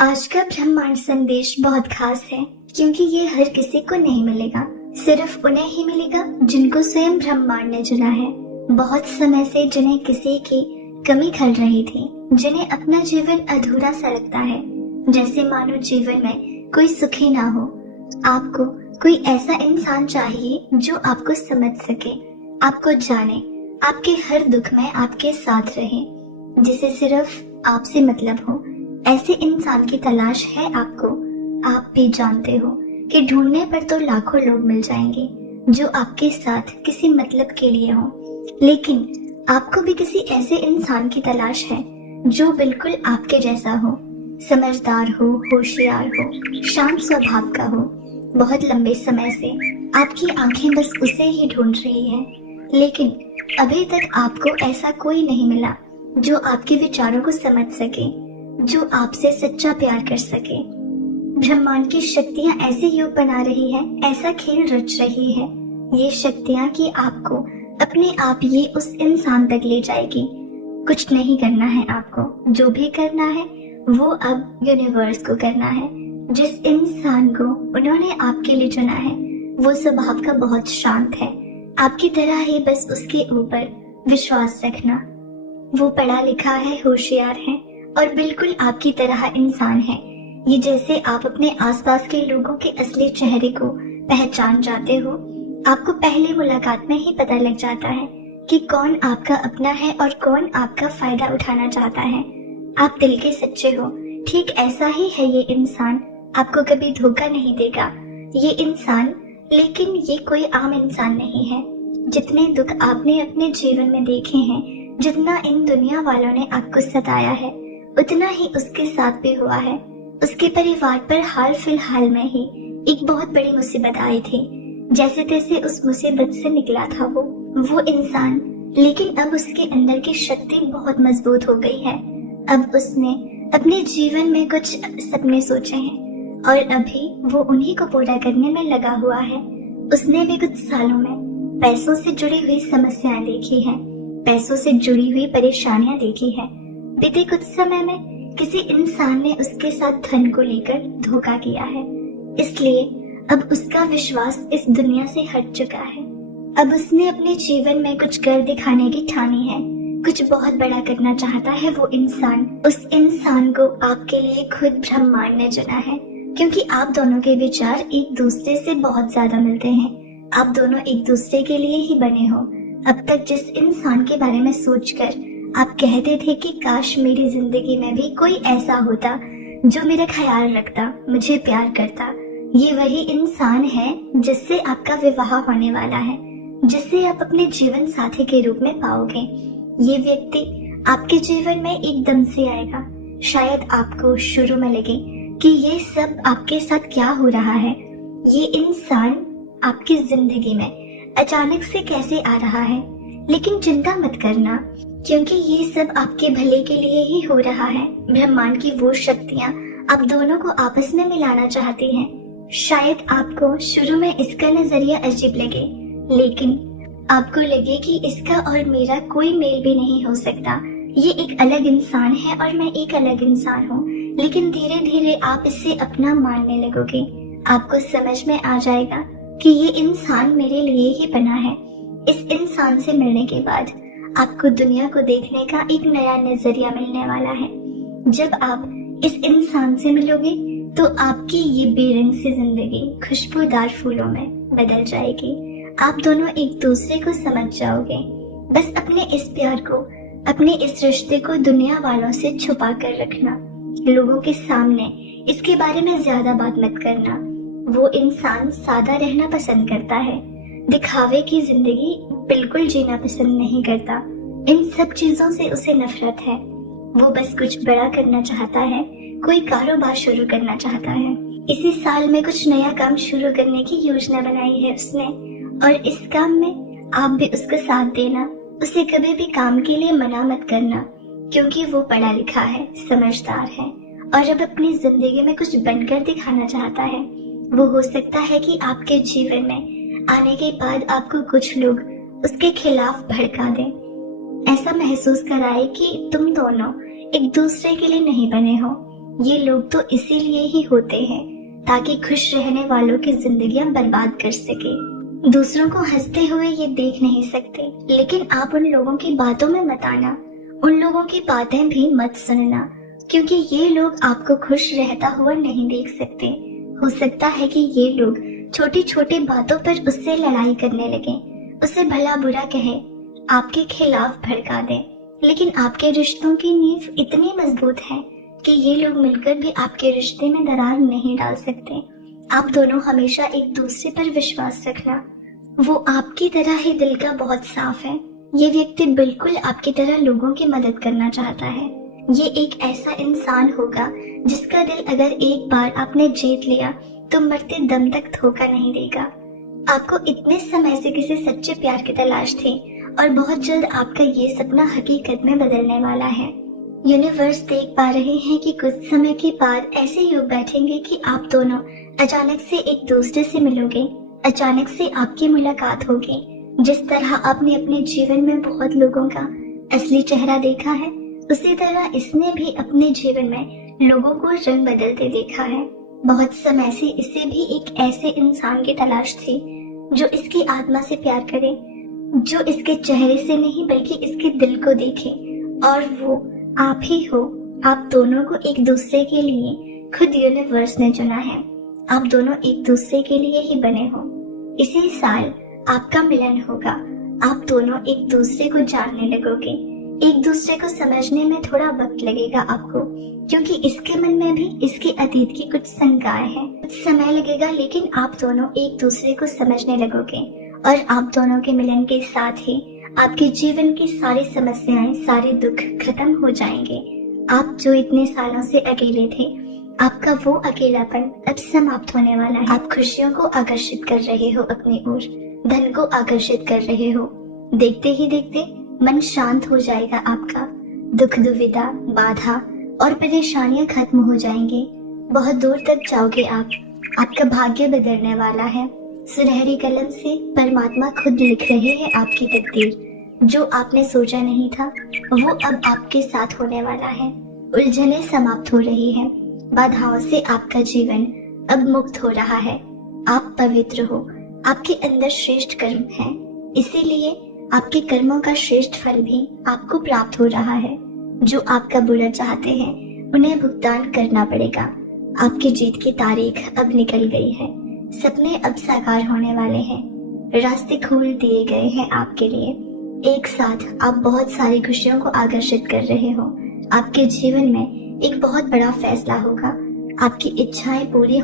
आज का ब्रह्मांड संदेश बहुत खास है क्योंकि ये हर किसी को नहीं मिलेगा। सिर्फ उन्हें ही मिलेगा जिनको स्वयं ब्रह्मांड ने चुना है। बहुत समय से जिन्हें किसी की कमी खल रही थी, जिन्हें अपना जीवन अधूरा सा लगता है, जैसे मानो जीवन में कोई सुखी ना हो। आपको कोई ऐसा इंसान चाहिए जो आपको समझ सके, आपको जाने, आपके हर दुख में आपके साथ रहे, जिसे सिर्फ आपसे मतलब हो। ऐसे इंसान की तलाश है आपको। आप भी जानते हो कि ढूंढने पर तो लाखों लोग मिल जाएंगे जो आपके साथ किसी मतलब के लिए हो, लेकिन आपको भी किसी ऐसे इंसान की तलाश है जो बिल्कुल आपके जैसा हो, समझदार हो, होशियार हो, शांत स्वभाव का हो। बहुत लंबे समय से आपकी आंखें बस उसे ही ढूंढ रही है, लेकिन अभी तक आपको ऐसा कोई नहीं मिला जो आपके विचारों को समझ सके, जो आपसे सच्चा प्यार कर सके। ब्रह्मांड की शक्तियां ऐसे योग बना रही है, ऐसा खेल रच रही है ये शक्तियां कि आपको अपने आप ये उस इंसान तक ले जाएगी। कुछ नहीं करना है आपको, जो भी करना है वो अब यूनिवर्स को करना है। जिस इंसान को उन्होंने आपके लिए चुना है वो स्वभाव का बहुत शांत है, आपकी तरह ही बस उसके ऊपर विश्वास रखना। वो पढ़ा लिखा है, होशियार है और बिल्कुल आपकी तरह इंसान है। ये जैसे आप अपने आसपास के लोगों के असली चेहरे को पहचान जाते हो। आपको पहली मुलाकात में ही पता लग जाता है कि कौन आपका अपना है और कौन आपका फायदा उठाना चाहता है। आप दिल के सच्चे हो, ठीक ऐसा ही है ये इंसान। आपको कभी धोखा नहीं देगा ये इंसान, लेकिन ये कोई आम इंसान नहीं है। जितने दुख आपने अपने जीवन में देखे हैं, जितना इन दुनिया वालों ने आपको सताया है, उतना ही उसके साथ भी हुआ है। उसके परिवार पर हाल फिलहाल में ही एक बहुत बड़ी मुसीबत आई थी। जैसे तैसे उस मुसीबत से निकला था वो इंसान, लेकिन अब उसके अंदर की शक्ति बहुत मजबूत हो गई है। अब उसने अपने जीवन में कुछ सपने सोचे हैं और अभी वो उन्हीं को पूरा करने में लगा हुआ है। उसने भी कुछ सालों में पैसों से जुड़ी हुई समस्याएं देखी हैं, पैसों से जुड़ी हुई परेशानियां देखी है। बीते कुछ समय में किसी इंसान ने उसके साथ धन को लेकर धोखा किया है, इसलिए अब उसका विश्वास इस दुनिया से हट चुका है। अब उसने अपने जीवन में कुछ कर दिखाने की ठानी है, कुछ बहुत बड़ा करना चाहता है वो इंसान। उस इंसान को आपके लिए खुद ब्रह्मांड ने चुना है, क्योंकि आप दोनों के विचार एक दूसरे से बहुत ज्यादा मिलते हैं। आप दोनों एक दूसरे के लिए ही बने हो। अब तक जिस इंसान के बारे में सोचकर आप कहते थे कि काश मेरी जिंदगी में भी कोई ऐसा होता जो मेरा ख्याल रखता, मुझे प्यार करता, ये वही इंसान है जिससे आपका विवाह होने वाला है, जिससे आप अपने जीवन साथी के रूप में पाओगे। ये व्यक्ति आपके जीवन में एकदम से आएगा। शायद आपको शुरू में लगे कि ये सब आपके साथ क्या हो रहा है, ये इंसान आपकी जिंदगी में अचानक से कैसे आ रहा है, लेकिन चिंता मत करना, क्योंकि ये सब आपके भले के लिए ही हो रहा है। ब्रह्मांड की वो शक्तियाँ आप दोनों को आपस में मिलाना चाहती हैं। शायद आपको शुरू में इसका नजरिया अजीब लगे, लेकिन आपको लगे कि इसका और मेरा कोई मेल भी नहीं हो सकता। ये एक अलग इंसान है और मैं एक अलग इंसान हूँ, लेकिन धीरे धीरे आप इसे अपना मानने लगोगे। आपको समझ में आ जाएगा कि ये इंसान मेरे लिए ही बना है। इस इंसान से मिलने के बाद आपको दुनिया को देखने का एक नया नजरिया मिलने वाला है। जब आप इस इंसान से मिलोगे तो आपकी ये बेरंग सी जिंदगी खुशबूदार फूलों में बदल जाएगी। आप दोनों एक दूसरे को समझ जाओगे। बस अपने इस प्यार को, अपने इस रिश्ते को दुनिया वालों से छुपा कर रखना। लोगों के सामने इसके बारे में ज्यादा बात मत करना। वो इंसान सादा रहना पसंद करता है, दिखावे की जिंदगी बिल्कुल जीना पसंद नहीं करता। इन सब चीजों से उसे नफरत है। वो बस कुछ बड़ा करना चाहता है, कोई कारोबार शुरू करना चाहता है। इसी साल में कुछ नया काम शुरू करने की योजना बनाई है उसने, और इस काम में आप भी उसका साथ देना। उसे कभी भी काम के लिए मना मत करना, क्योंकि वो पढ़ा लिखा है, समझदार है और अब अपनी जिंदगी में कुछ बनकर दिखाना चाहता है। वो हो सकता है कि आपके जीवन में आने के बाद आपको कुछ लोग उसके खिलाफ भड़का दें, ऐसा महसूस कराए कि तुम दोनों एक दूसरे के लिए नहीं बने हो। ये लोग तो इसीलिए ही होते हैं ताकि खुश रहने वालों की जिंदगियां बर्बाद कर सके। दूसरों को हंसते हुए ये देख नहीं सकते, लेकिन आप उन लोगों की बातों में मत आना, उन लोगों की बातें भी मत सुनना, क्योंकि ये लोग आपको खुश रहता हुआ नहीं देख सकते। हो सकता है कि ये लोग छोटी छोटी बातों पर उससे लड़ाई करने लगे, उसे भला बुरा कहे, आपके खिलाफ भड़का दे, लेकिन आपके रिश्तों की नींव इतनी मजबूत है कि ये लोग मिलकर भी आपके रिश्ते में दरार नहीं डाल सकते। आप दोनों हमेशा एक दूसरे पर विश्वास रखना। वो आपकी तरह ही दिल का बहुत साफ है। ये व्यक्ति बिल्कुल आपकी तरह लोगों की मदद करना चाहता है। ये एक ऐसा इंसान होगा जिसका दिल अगर एक बार आपने जीत लिया तो मरते दम तक धोखा नहीं देगा। आपको इतने समय से किसी सच्चे प्यार की तलाश थी और बहुत जल्द आपका ये सपना हकीकत में बदलने वाला है। यूनिवर्स देख पा रहे हैं कि कुछ समय के बाद ऐसे योग बैठेंगे कि आप दोनों अचानक से एक दूसरे से मिलोगे, अचानक से आपकी मुलाकात होगी। जिस तरह आपने अपने जीवन में बहुत लोगों का असली चेहरा देखा है, उसी तरह इसने भी अपने जीवन में लोगों को रंग बदलते देखा है। बहुत समय से इसे भी एक ऐसे इंसान की तलाश थी जो इसकी आत्मा से प्यार करे, जो इसके चेहरे से नहीं बल्कि इसके दिल को देखे, और वो आप ही हो। आप दोनों को एक दूसरे के लिए खुद यूनिवर्स ने चुना है। आप दोनों एक दूसरे के लिए ही बने हो। इसी साल आपका मिलन होगा। आप दोनों एक दूसरे को जानने लगोगे। एक दूसरे को समझने में थोड़ा वक्त लगेगा आपको, क्योंकि इसके मन में भी इसके अतीत की कुछ शंकाएं हैं। कुछ समय लगेगा, लेकिन आप दोनों एक दूसरे को समझने लगोगे और आप दोनों के मिलन के साथ ही आपके जीवन की सारी समस्याएं, सारे दुख खत्म हो जाएंगे। आप जो इतने सालों से अकेले थे, आपका वो अकेलापन अब समाप्त होने वाला है। आप खुशियों को आकर्षित कर रहे हो अपनी ओर, धन को आकर्षित कर रहे हो। देखते ही देखते मन शांत हो जाएगा आपका। दुख, दुविधा, बाधा और परेशानियां खत्म हो जाएंगी। बहुत दूर तक जाओगे आप। आपका भाग्य बदलने वाला है। सुनहरी कलम से परमात्मा खुद लिख रहे हैं आपकी तकदीर। जो आपने सोचा नहीं था वो अब आपके साथ होने वाला है। उलझनें समाप्त हो रही हैं। बाधाओं से आपका जीवन अब मुक्त हो रहा है। आप पवित्र हो। आपके अंदर श्रेष्ठ कर्म है, इसीलिए आपके कर्मों का श्रेष्ठ फल भी आपको प्राप्त हो रहा है। जो आपका बुरा चाहते हैं उन्हें भुगतान करना पड़ेगा। आपकी जीत की तारीख अब निकल गई है। सपने अब साकार होने वाले हैं। रास्ते खोल दिए गए हैं आपके लिए। एक साथ आप बहुत सारी खुशियों को आकर्षित कर रहे हो। आपके जीवन में एक बहुत बड़ा फैसला होगा। आपकी इच्छाएं पूरी